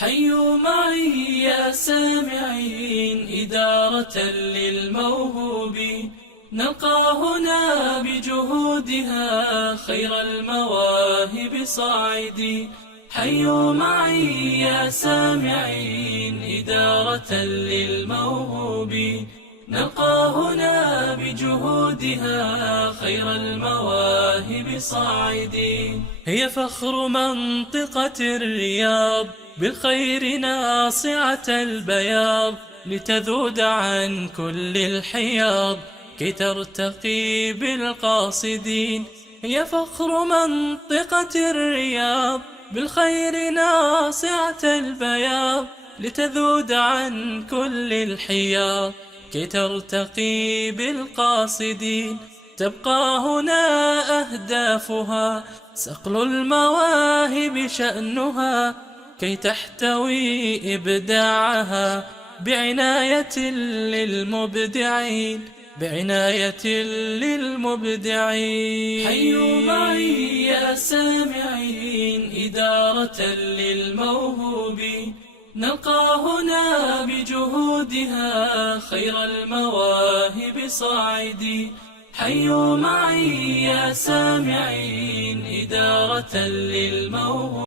حيوا معي يا سامعين إدارة للموهوبين، نلقى هنا بجهودها خير المواهب صاعدين. حيوا معي يا سامعين إدارة للموهوبين، نلقى هنا بجهودها خير المواهب صاعدين. هي فخر منطقة الرياض، بالخير ناصعة البياض، لتذود عن كل الحياض كي ترتقي بالقاصدين. هي فخر منطقة الرياض، بالخير ناصعة البياض، لتذود عن كل الحياض كي ترتقي بالقاصدين. تبقى هنا أهدافها، صقل المواهب شأنها، كي تحتوي إبداعها بعناية للمبدعين، بعناية للمبدعين. حيوا معي يا سامعين إدارة للموهوبين، نلقى هنا بجهودها خير المواهب صاعدين. حيوا معي يا سامعين إدارة للموهوبين.